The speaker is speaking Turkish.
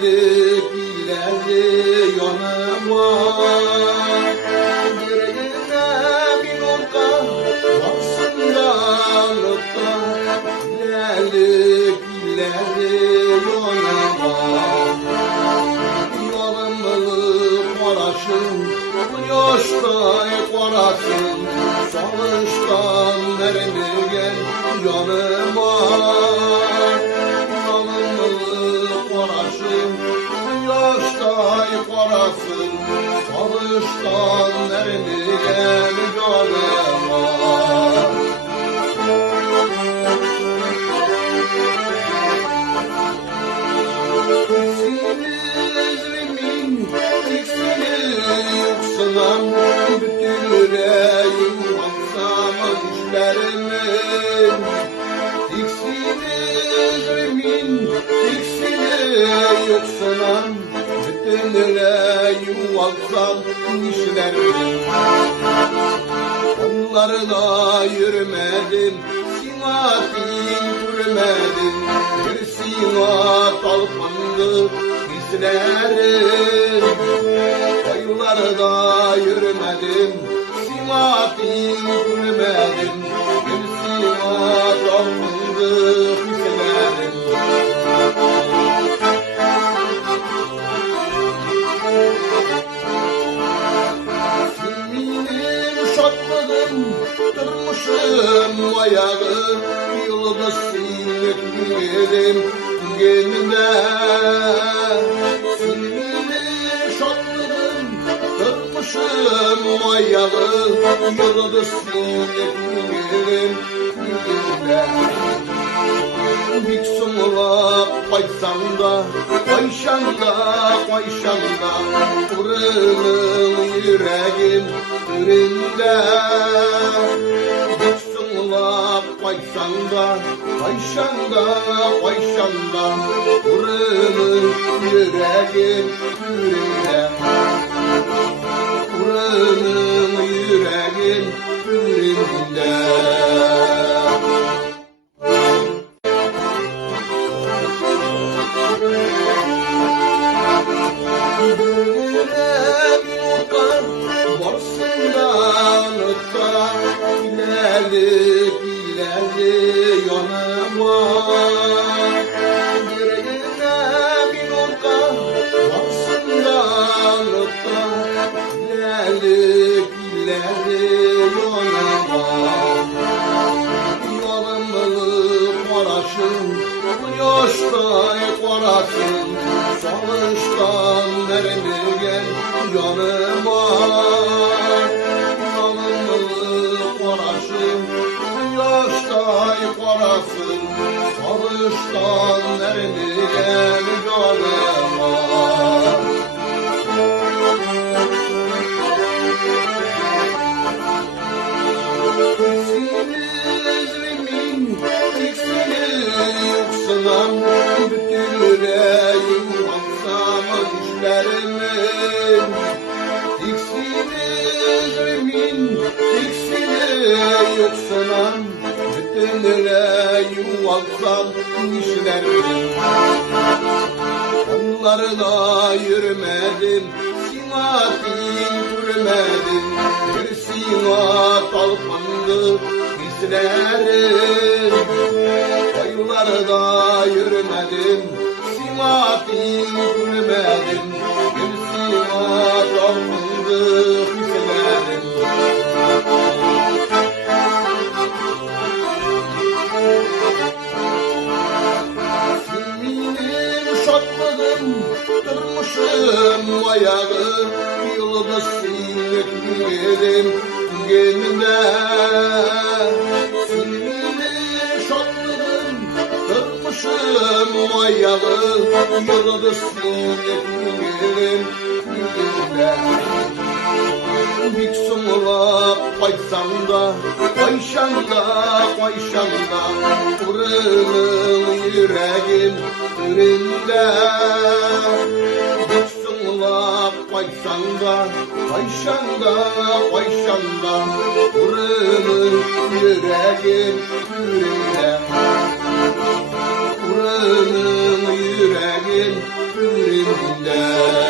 gelip ileri yanıma. Yüreğine bir orka varsın dalıkta, gelip ileri yanıma. Yolumlu koraşın, yaştay korasın, çalıştan nerede gel yanıma. Yaştay korasın, çalıştan nerede gel yanıma. Sinizlimin tiksini yoksunam, bütün yüreğim baksam işlerimin. Sinizlimin tiksini yoksunam, bütün yüreğim baksam işlerimin. Onlarla yürümedim, sinatın görmedim, bir sinat alpandı hislerim. Koyularda yürümedim, sinatın görmedim, bir sinat alpandı hislerim. Durmuşum ayağı, yıldız sineklerim geminde. Silmini şanlım, durmuşum ayağı, yıldız sineklerim geminde. Bir sumla koysam da, koysam da, kırılır yüreğim üründe. Bir sumla koysam da, koysam da, kırılır yüreğim üründe. Kırılır yüreğim üründe. Gelip yanıma. Yüreğine bir orka varsın dalıkta, gelip yanıma. Yolumlu koraşın, yaştay korasın, çalıştan nerede gel yanıma. Yaştay korasın, çalıştan nerede gel yanıma. Sinizlimin tiksini yoksunam, bütün yüreğim baksam işlerimin. Sinizlimin tiksini yoksunam, bütün yüreğim baksam işlerimin. Onlarla yürümedim, sinatın görmedim, bir sinat alpandı hislerim. Koyularda yürümedim, sinatın görmedim, bir sinat alpandı hislerim. Durmuşum ayağı, yıldız sineklerim geminde. Silmini şanlım, durmuşum ayağı, yıldız sineklerim geminde. Bir sumla koysam da, kırılır yüreğim üründe. Bir sumla koysam da, kırılır yüreğim üründe. Kırılır yüreğim üründe. yüreğimde